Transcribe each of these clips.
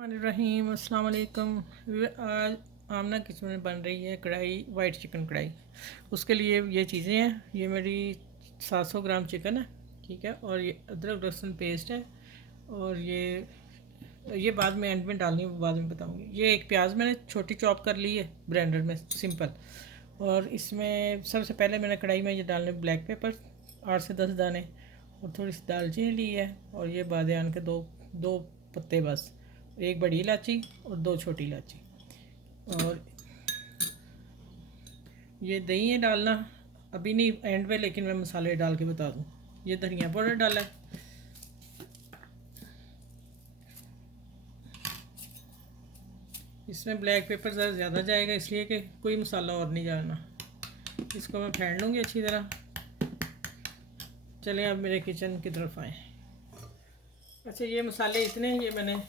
रहीम अस्सलाम वालेकुम। आज आमना किचन में बन रही है कढ़ाई, वाइट चिकन कढ़ाई। उसके लिए ये चीज़ें हैं। ये मेरी 700 ग्राम चिकन है, ठीक है। और ये अदरक लहसुन पेस्ट है। और ये बाद में एंड में डालनी है, बाद में बताऊंगी। ये एक प्याज मैंने छोटी चॉप कर ली है ब्लेंडर में, सिंपल। और इसमें सबसे पहले मैंने कढ़ाई में ये डालने ब्लैक पेपर 8 से 10 दाने, और थोड़ी सी दालचीनी ली है। और ये बादन के दो दो पत्ते बस, एक बड़ी इलायची और 2 छोटी इलायची। और ये दही है डालना, अभी नहीं, एंड में, लेकिन मैं मसाले डाल के बता दूँ। ये धनिया पाउडर डाला है। इसमें ब्लैक पेपर ज़रा ज़्यादा जाएगा, इसलिए कि कोई मसाला और नहीं डालना। इसको मैं फेंट लूँगी अच्छी तरह। चलें अब मेरे किचन की तरफ आएँ। अच्छा, ये मसाले इतने, ये मैंने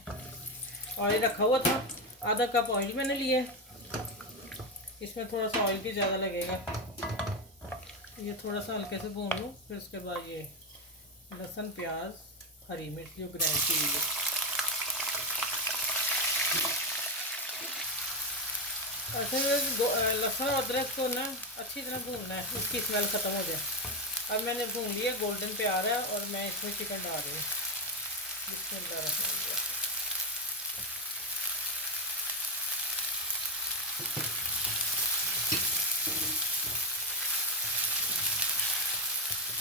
ऑयल रखा हुआ था, आधा कप ऑयल मैंने लिया है। इसमें थोड़ा सा ऑयल भी ज़्यादा लगेगा। ये थोड़ा सा हल्के से भून लूँ, फिर उसके बाद ये लहसुन, प्याज, हरी मिर्च जो ग्राइंड की हुई है। अच्छा, लहसुन और अदरक को ना अच्छी तरह भूनना है, उसकी स्मेल ख़त्म हो जाए। अब मैंने भून लिया, गोल्डन पे आ रहा है, और मैं इसमें चिकन डाल रही हूँ। बिस्मिल्लाह।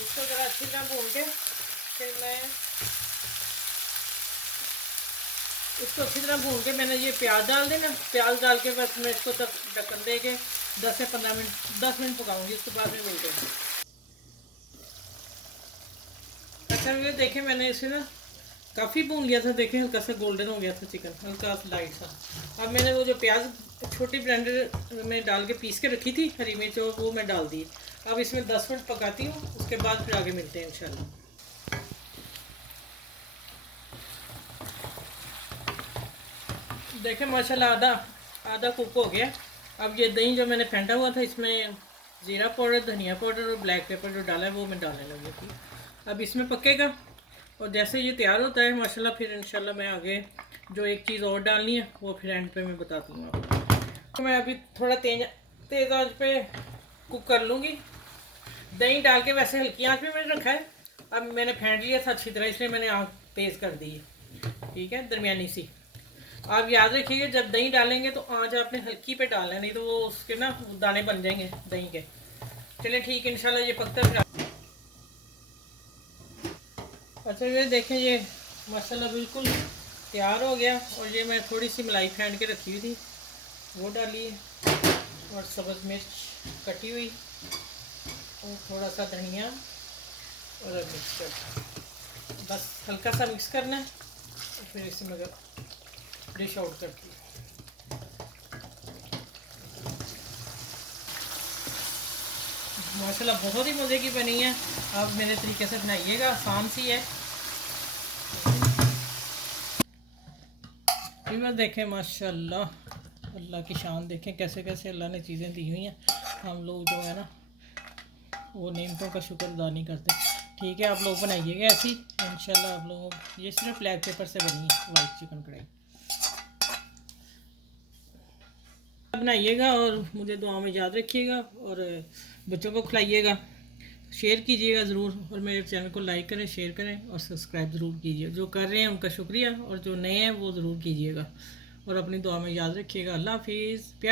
इसको ज़रा अच्छी तरह भून के फिर मैं इसको अच्छी तरह भून के मैंने ये प्याज डाल देना। प्याज डाल के बस मैं इसको तक ढक्कन दे के 10 से 15 मिनट, 10 मिनट पकाऊंगी। उसके बाद में मिलते हैं। अच्छा, ये देखें, मैंने इसे ना काफ़ी भून लिया था। देखें, हल्का सा गोल्डन हो गया था चिकन, हल्का सा लाइट सा। अब मैंने वो जो प्याज छोटी ब्लेंडर में डाल के पीस के रखी थी, हरी मिर्च, और वो मैं डाल दी। अब इसमें 10 मिनट पकाती हूँ, उसके बाद फिर आगे मिलते हैं इंशाल्लाह। देखें, माशाल्लाह आधा आधा कुक हो गया। अब ये दही जो मैंने फेंटा हुआ था, इसमें ज़ीरा पाउडर, धनिया पाउडर और ब्लैक पेपर जो डाला है वो मैं डालने लगी थी। अब इसमें पकेगा, और जैसे ये तैयार होता है माशाल्लाह, फिर इंशाल्लाह मैं आगे जो एक चीज़ और डालनी है वो फिर एंड पे मैं बताती हूँ आपको। तो मैं अभी थोड़ा तेज़ आंच पे कुक कर लूँगी। दही डाल के वैसे हल्की आंच पे मैंने रखा है। अब मैंने फेंट लिया था अच्छी तरह, इसलिए मैंने आँच तेज़ कर दी है, ठीक है, दरमियानी सी। आप याद रखिएगा, जब दही डालेंगे तो आँच आपने हल्की पे डालना है, नहीं तो वो उसके ना दाने बन जाएंगे दही के। चलिए ठीक है, इंशाल्लाह ये पकता है। अच्छा, ये देखें, ये माशाल्लाह बिल्कुल तैयार हो गया। और ये मैं थोड़ी सी मलाई फेंट के रखी हुई थी, वो डाली है। और सब्ज़ मिर्च कटी हुई, और थोड़ा सा धनिया, और अब मिक्स कर, बस हल्का सा मिक्स करना है, और फिर इसे मैं डिश आउट करती हूँ। माशाल्लाह बहुत ही मज़े की बनी है। आप मेरे तरीके से बनाइएगा, आसान सी है। बस देखें, माशाल्लाह अल्लाह की शान देखें, कैसे कैसे अल्लाह ने चीज़ें दी हुई हैं। हम लोग जो है ना, वो नेमतों का शुक्र अदा नहीं करते। ठीक है, आप लोग बनाइएगा ऐसी इंशाल्लाह। आप लोगों, ये सिर्फ ब्लैक पेपर से बनी है वाइट चिकन कढ़ाई। बनाइएगा और मुझे दुआ में याद रखिएगा, और बच्चों को खिलाइएगा, शेयर कीजिएगा ज़रूर। और मेरे चैनल को लाइक करें, शेयर करें, और सब्सक्राइब ज़रूर कीजिए। जो कर रहे हैं उनका शुक्रिया, और जो नए हैं वो ज़रूर कीजिएगा। और अपनी दुआ में याद रखिएगा। अल्लाह हाफिज़। प्यारे